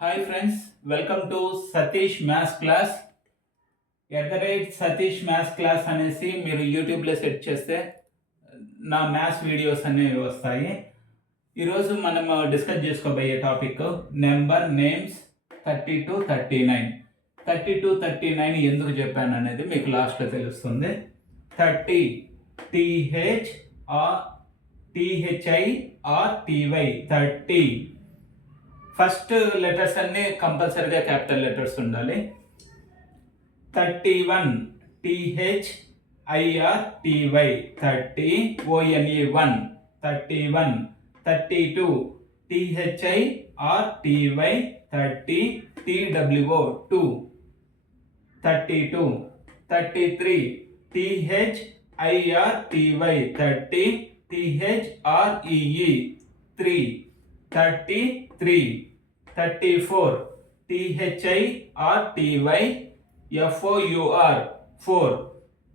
Hi friends welcome to Satish maths class at the rate Satish maths class అనేసి మీరు యూట్యూబ్లో set చేస్తే నా మ్యాథ్స్ వీడియోస్ అనేవి వస్తాయి. ఈరోజు మనం డిస్కస్ చేసుకోబోయే topic number names thirty two thirty nine thirty two thirty nine ఎందుకు చెప్పాను అనేది మీకు లాస్ట్లో తెలుస్తుంది. Thirty T H R T H I R T Y thirty first letters అన్ని కంపల్సరీగా క్యాపిటల్ లెటర్స్ ఉండాలి. Thirty one T H I R T Y thirty O N E one thirty one thirty two T H I R T Y thirty T W O two thirty two thirty three T H I R T Y thirty T H R E E three thirty three thirty four T H I R T Y F O U R four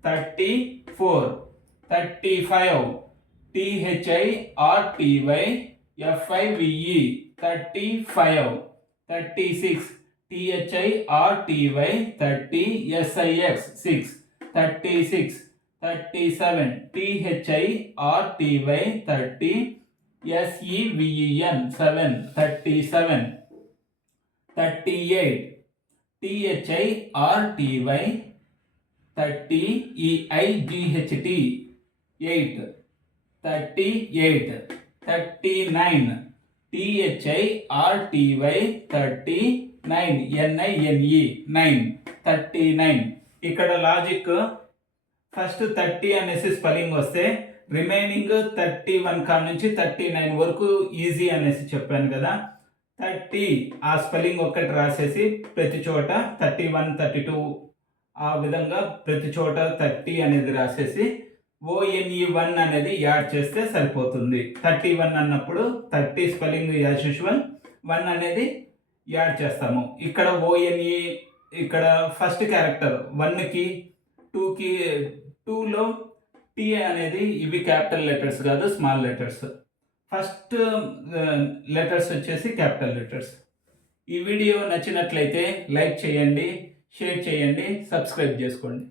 thirty four thirty five T H I R T Y F I V E thirty five thirty six T H I R T Y thirty S I X six thirty six thirty seven T H I R T Y thirty S E V E N seven thirty seven thirty eight T H I R T Y thirty E I G H T eight thirty eight thirty nine T H I R T Y thirty nine N I N E nine thirty nine ఇక్కడ logic first thirty అనేసి spelling వస్తే remaining thirty one కా నుంచి thirty nine వరకు easy అనేసి చెప్పాను కదా. Thirty ఆ స్పెల్లింగ్ ఒక్కటి రాసేసి ప్రతి చోట థర్టీ వన్ థర్టీ టూ ఆ విధంగా ప్రతి చోట థర్టీ అనేది రాసేసి ఓఎన్ఈ వన్ అనేది యాడ్ చేస్తే సరిపోతుంది. థర్టీ వన్ అన్నప్పుడు thirty spelling as usual one అనేది యాడ్ చేస్తాము. ఇక్కడ ఓఎన్ఈ ఇక్కడ ఫస్ట్ క్యారెక్టర్ వన్కి టూకి టూలో టీఏ అనేది ఇవి క్యాపిటల్ లెటర్స్ కాదు స్మాల్ లెటర్స్. ఫస్ట్ లెటర్స్ వచ్చేసి క్యాపిటల్ లెటర్స్. ఈ వీడియో నచ్చినట్లయితే లైక్ చేయండి షేర్ చేయండి సబ్స్క్రైబ్ చేసుకోండి.